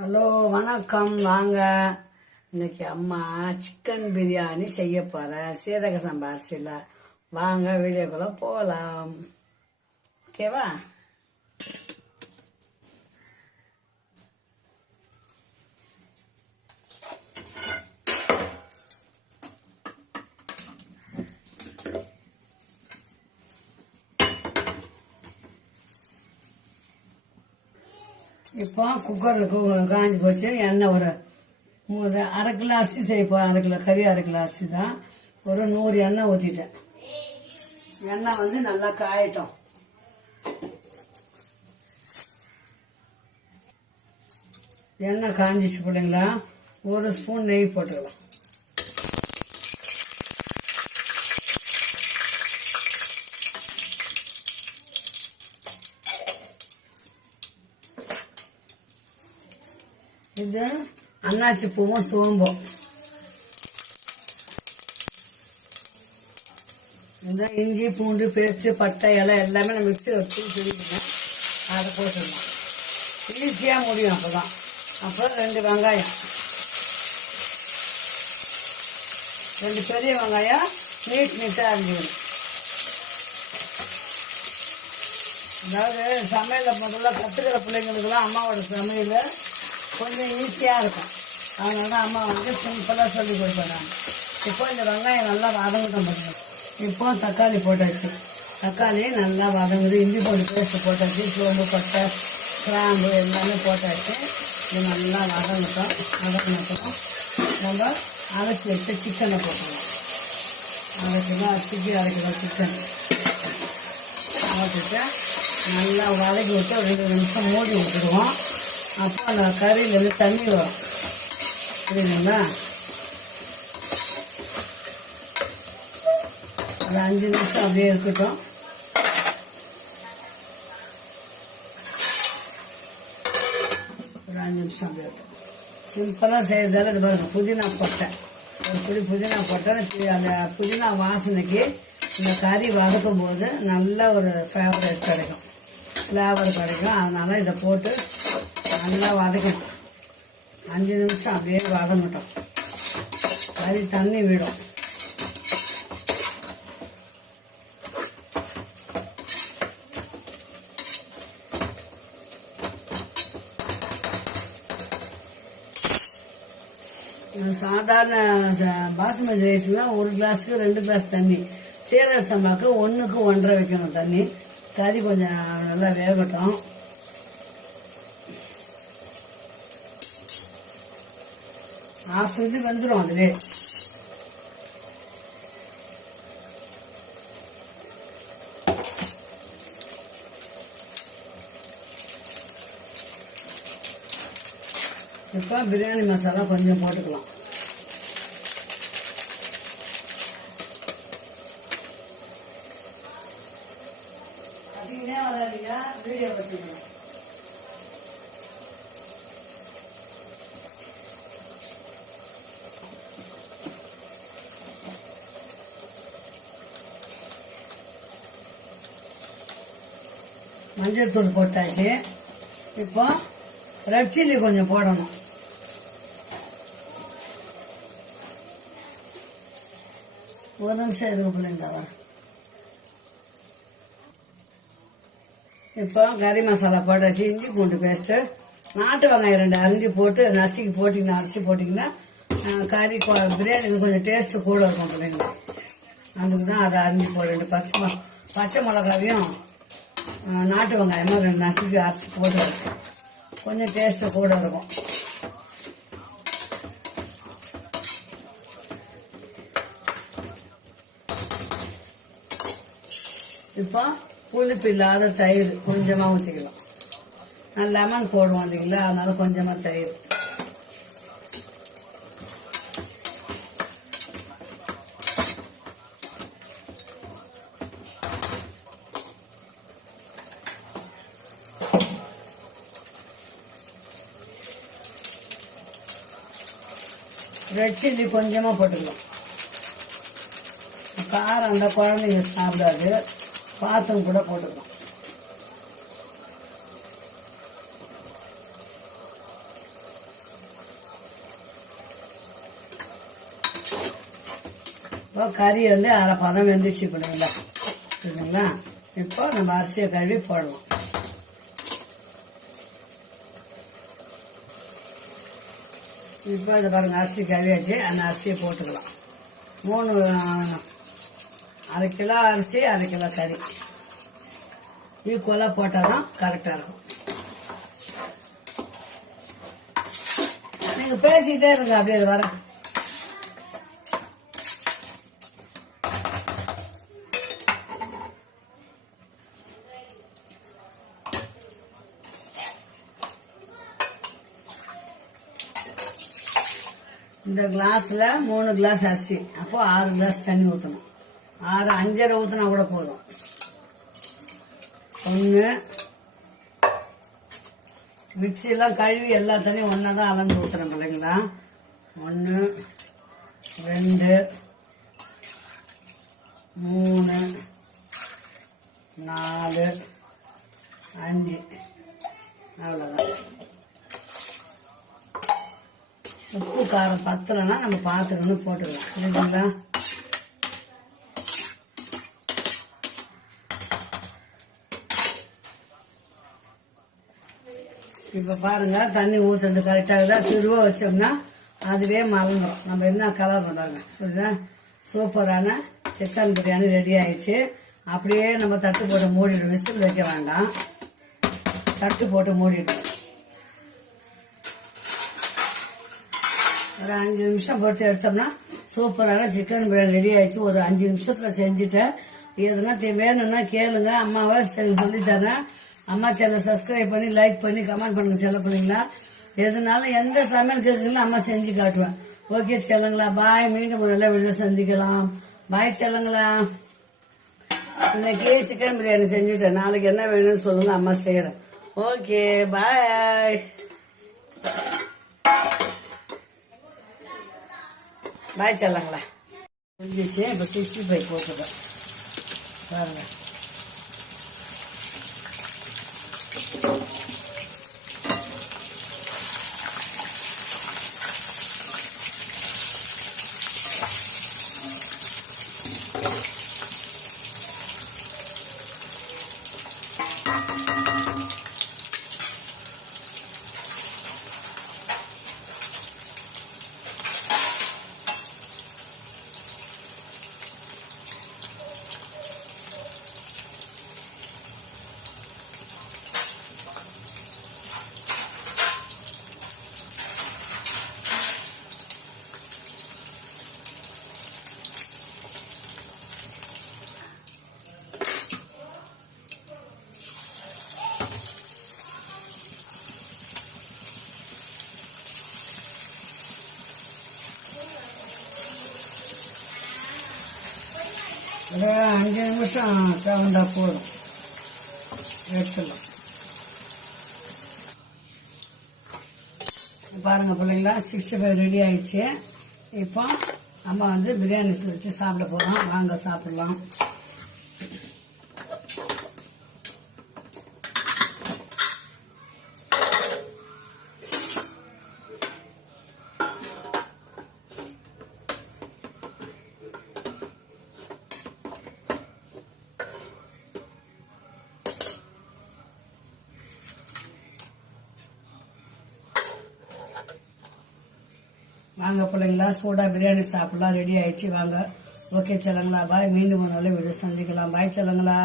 Hello வணக்கம். வாங்க, இன்னைக்கு அம்மா சிக்கன் பிரியாணி செய்ய போகிறேன் சீரக சம்பா அரிசியில். வாங்க வீடியோக்குள்ள போகலாம். ஓகேவா? இப்போ குக்கருக்கு காஞ்சி போச்சு. எண்ணெய் ஒரு அரை கிலோ அரிசி செய்யப்போம். அரை கிலோ கறி, அரை கிலோ அரிசி தான். ஒரு 100 எண்ணெய் ஊற்றிட்டேன். எண்ணெய் நல்லா காயட்டும். எண்ணெய் காஞ்சிச்சு பிள்ளைங்களா. ஒரு ஸ்பூன் நெய் போட்டுக்கலாம். இது அன்னாச்சி பூவும் சோம்பும். இந்த இஞ்சி பூண்டு பேஸ்ட் பட்டை இலை எல்லாமே நம்ம மிக்சியில் வச்சு செஞ்சுக்கணும். அதை போட்டுடலாம். ஈஸியாக முடியும். அப்போதான். அப்புறம் 2 வெங்காயம், 2 பெரிய வெங்காயம் நீட்டாக அரிஞ்சிக்கணும். அதாவது சமையலில் முதல்ல கற்றுக்கிற பிள்ளைங்களுக்கெல்லாம் அம்மாவோட சமையல் கொஞ்சம் ஈஸியாக இருக்கும். அதனால தான் அம்மா சிம்பிளாக சொல்லி கொடுப்பேன். இப்போ இந்த வெங்காயம் நல்லா வதங்கட்டும் பாருங்க. இப்போ தக்காளி போட்டாச்சு. தக்காளி நல்லா வதங்குது. இஞ்சி பூண்டு பேஸ்ட் போட்டாச்சு. சோம்பு, பட்டை, கிராம்பு எல்லாமே போட்டாச்சு. இது நல்லா வதங்கட்டும். நம்ம அரைச்சி வச்ச சிக்கனை போட்டுக்கலாம். அரைச்சி 1/2 கிலோ சிக்கன் போட்டுட்டு நல்லா வதக்கி விட்டு ஒரு 2 நிமிஷம் மூடி விட்டுடுவோம். அப்போ அந்த கறியிலேருந்து தண்ணி வரும். புரியுதுங்களா? ஒரு 5 நிமிஷம் அப்படியே இருக்கட்டும். ஒரு 5 நிமிஷம் அப்படியே இருக்கும். சிம்பிளாக செய்யறதால இது பாருங்க, புதினா போட்டேன். ஒரு பிடி புதினா போட்டேன். அந்த புதினா வாசனைக்கு இந்த கறி வதக்கும் போது நல்ல ஒரு ஃப்ளேவர் கிடைக்கும். அதனால இதை போட்டு நல்லா வதக்கணும். 5 நிமிஷம் அப்படியே வதங்கட்டும். கறி தண்ணி விடும். சாதாரண பாசுமதி ரைஸ்லாம் 1 கிளாஸுக்கு 2 கிளாஸ் தண்ணி. சீரக சம்பாக்கு 1க்கு 1.5 வைக்கணும் தண்ணி. கறி கொஞ்சம் நல்லா வேகட்டும். ½ இது வந்துடும். அதுலே இப்போ பிரியாணி மசாலா கொஞ்சம் போட்டுக்கலாம். வீடியோ பற்றிக்கலாம். மஞ்சள் தூள் போட்டாச்சு. இப்போ ரெட் சில்லி கொஞ்சம் போடணும். ஒரு நிமிஷம் இருக்கு பிள்ளைங்க. இப்போ கறி மசாலா போட்டாச்சு. இஞ்சி பூண்டு பேஸ்ட்டு, நாட்டு வெங்காயம் 2 அரிஞ்சு போட்டு நசுக்கி போட்டிங்கன்னா, அரிசி போட்டிங்கன்னா கறி பிரியாணிக்கு கொஞ்சம் டேஸ்ட்டு கூட இருக்கும் பிள்ளைங்க. அதுக்கு தான் அதை அரிஞ்சு போட 2 பச்சை மிளகாவையும் நாட்டு வெங்காயமும் 2 நசுக்கி அரைச்சி போட்டு கொஞ்சம் டேஸ்ட்டு கூட இருக்கும். இப்போ புளிப்பு இல்லாத தயிர் கொஞ்சமாக ஊற்றிக்கலாம். நான் லெமன் போடுவோம் இல்லைங்களா, அதனால கொஞ்சமாக தயிர். ரெட் சில்லி கொஞ்சமாக போட்டுக்கலாம். காரம் அந்த குழந்தைங்க சாப்பிடாது, பாத்திரம் கூட போட்டுக்கலாம். இப்போ கறி வந்து அரை பதம் வெந்துச்சு பிள்ளைங்களா, சரிங்களா? இப்போ நம்ம அரிசியை கழுவி போடலாம். இப்போ இதை பாருங்க, அரிசி கழுவியாச்சு. அந்த அரிசியை போட்டுக்கலாம். 1/2 கிலோ அரிசி, 1/2 கிலோ கறி ஈக்குவலாக போட்டால் தான் கரெக்டாக இருக்கும். நீங்கள் பேசிக்கிட்டே இருங்க, அப்படியே அது வர. இந்த கிளாஸ்ல 3 கிளாஸ் அரிசி, அப்போ 6 கிளாஸ் தண்ணி ஊற்றணும். 6 5.5 ஊற்றினா கூட போதும். 1 மிக்சியெல்லாம் கழுவி எல்லா தண்ணியும் ஒன்றா தான் அளந்து ஊற்றுறேன் பிள்ளைங்களா. 1 2 3 4 5 அவ்வளோதான். உப்பு காரம் பத்தலைன்னா நம்ம பார்த்துக்கணும், போட்டுக்கலாம். சரிங்களா? இப்போ பாருங்க, தண்ணி ஊற்றுறது கரெக்டாக தான். சிறுவாக வச்சோம்னா அதுவே மலர்ந்துடும். நம்ம என்ன கலர் பண்ணுறாங்க, சரிங்களா? சூப்பரான சிக்கன் பிரியாணி ரெடி ஆயிடுச்சு. அப்படியே நம்ம தட்டு போட்டு மூடிடும். விசில் வைக்க வேண்டாம், தட்டு போட்டு மூடிடும். ஒரு 5 நிமிஷம் பொறுத்து எடுத்தோம்னா சூப்பரான சிக்கன் பிரியாணி ரெடி ஆயிடுச்சு. ஒரு 5 நிமிஷத்துல செஞ்சுட்டேன். எதுனா வேணும்னா கேளுங்க, அம்மாவை சொல்லித்தரேன். அம்மா சேனல் சப்ஸ்கிரைப் பண்ணி லைக் பண்ணி கமெண்ட் பண்ணுங்க செல்ல பிள்ளைங்களா. எதுனாலும் எந்த சமையல் கேட்குறீங்களோ அம்மா செஞ்சு காட்டுவேன். ஓகே செல்லுங்களா, பாய். மீண்டும் ஒரு நல்ல வீடியோ சந்திக்கலாம். பாய் செல்லுங்களா. இன்னைக்கு சிக்கன் பிரியாணி செஞ்சுட்டேன். நாளைக்கு என்ன வேணும்னு சொல்லுங்க, அம்மா செய்யறேன். Okay bye. பாய் செல்லுங்களா. செஞ்சிச்சு. இப்போ 65 போட்டுதான் பாருங்க. ஒரு 5 நிமிஷம் செவந்தா போதும், எடுத்துடலாம். பாருங்க பிள்ளைங்களா, 65 ரெடி ஆயிடுச்சு. இப்போ அம்மா வந்து பிரியாணி வச்சு சாப்பிட போறோம். வாங்க சாப்பிடலாம். வாங்க பிள்ளைங்களா, சூடா பிரியாணி சாப்பிடலாம். ரெடி ஆயிடுச்சு, வாங்க. ஓகே செல்லுங்களா, பாய். மீண்டும் ஒரு நல்ல வீடியோ சந்திக்கலாம். பாய் செல்லுங்களா.